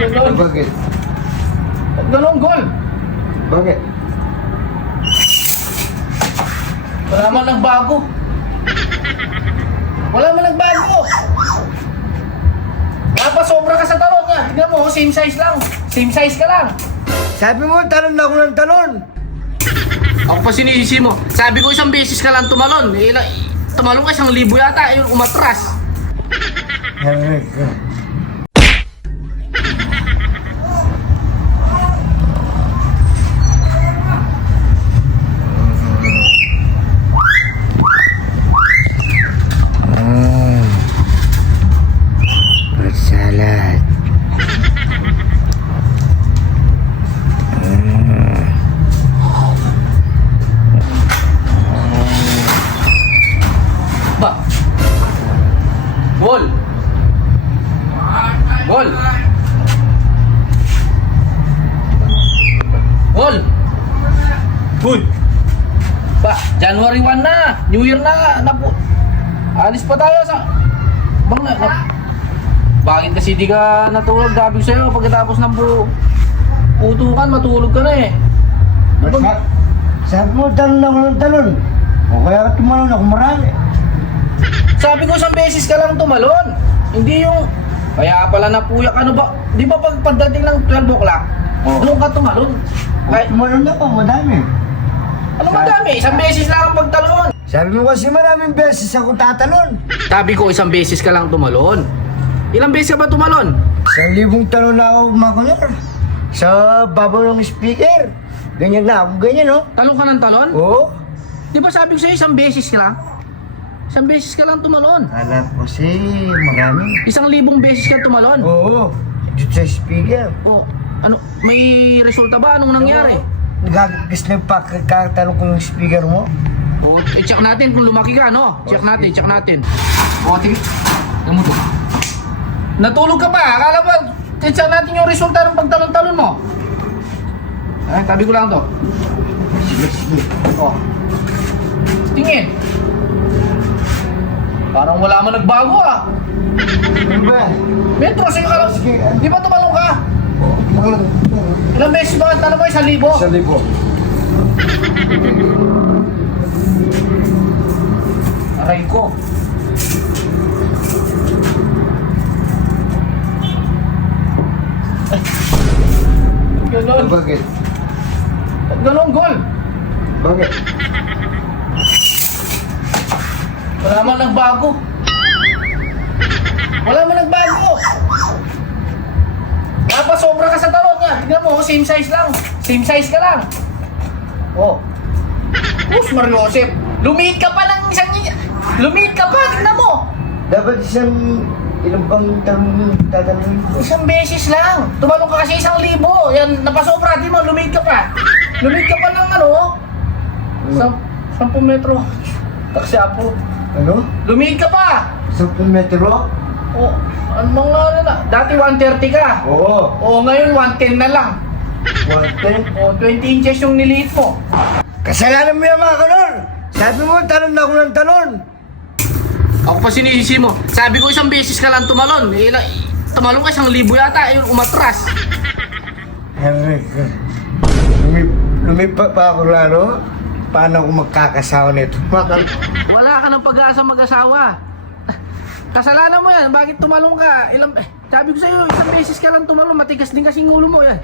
Ganon. Bakit? Ganon, gol. Bakit? Wala man nagbago. Wala man nagbago. Napasobra ka sa talon nga. Tignan mo, same size lang. Same size ka lang. Sabi mo, talon na ako ng talon. Ako pa sinisisi mo. Sabi ko isang beses ka lang tumalon. Tumalon ka 1,000 yata. Ayun, umatras. Fruit salad. Ba? Gol! Gol! Gol! Good! Ba, January 1 na! New Year na! Alis pa tayo sa... Bang na... Bakit kasi di ka natulog? Gabi ko sa'yo pagkatapos ng putukan, matulog ka na eh. Sabi mo, talon na ako ng talon. O kaya ka tumalon ako marami. Sabi ko 1 beses ka lang tumalon. Hindi yung... Kaya pala napuyak. Ano ba? Di ba pagdating ng 12 o'clock? Oh. Doon ka tumalon? Ay, Tumalon ako, madami. ano madami? 1 beses lang ang pagtalon. Sabi mo kasi maraming beses ako tatalon. Sabi ko 1 beses ka lang tumalon. Ilang beses ka ba tumalon? 1,000 talon na ako makunar. Sa babaw ng speaker. Ganyan na ako, ganyan no? Talon ka ng talon? Oo. Di ba sabi ko sa'yo 1 beses ka lang? 1 beses ka lang tumalon. Alam ko kasi marami. 1,000 beses ka tumalon. Oo. Dito sa speaker. Oh, ano, may resulta ba? Anong nangyari? Nagagas na pa kakatanong ko ng speaker mo. Oh, check natin kung lumaki ka, no? Check natin, check natin. O, sige. Namuto. Natulog ka pa? Akala ba, check natin yung resulta ng pagtalon-talon mo. Ay, tabi ko lang to. Oh. Tingin. Parang wala man nagbago ah. Ano ba? Metro, sige ka lang. Sige. Di ba tumalong ka? Magalang. Ilang beses ba? Tanong mo 1,000? 1,000. Aray ko. Ganon. Bakit? Ganon, gol. Bakit? Wala man nagbago. Wala man nagbago. Napasobra ka sa talon nga. Tignan mo, same size lang. Same size ka lang. Oh. Mario Joseph. Lumiit ka pa ng isang... Lumiit ka pa, tignan mo. Dapat isang ilang bang talong tatanungin ko. 1 beses lang. Tumalong ka kasi 1,000. Yan, napasobra. Di mo, lumiit ka pa. Lumiit ka pa ng ano? 10 metro. Taksyapo. Ano? Lumiit ka pa. 10 metro? Oh, ano mga ano na? Dati 130 ka. Oo. Oh, ngayon 110 na lang. 110. Oh, 20 inches yung niliit mo. Kasalanan mo yung mga kanon. Sabi mo, talon na ako ng talon. Ako pa sinisisi mo. Sabi ko 1 beses ka lang tumalon. Tumalon ka 1,000 yata. Ayun, umatras. Lumipat pa ako lalo. Paano ako magkakasawa nito? Wala ka ng pag-asa mag-asawa. Kasalanan mo yan. Bakit tumalon ka? Sabi ko sa'yo, 1 beses ka lang tumalon. Matigas din kasing ulo mo yan.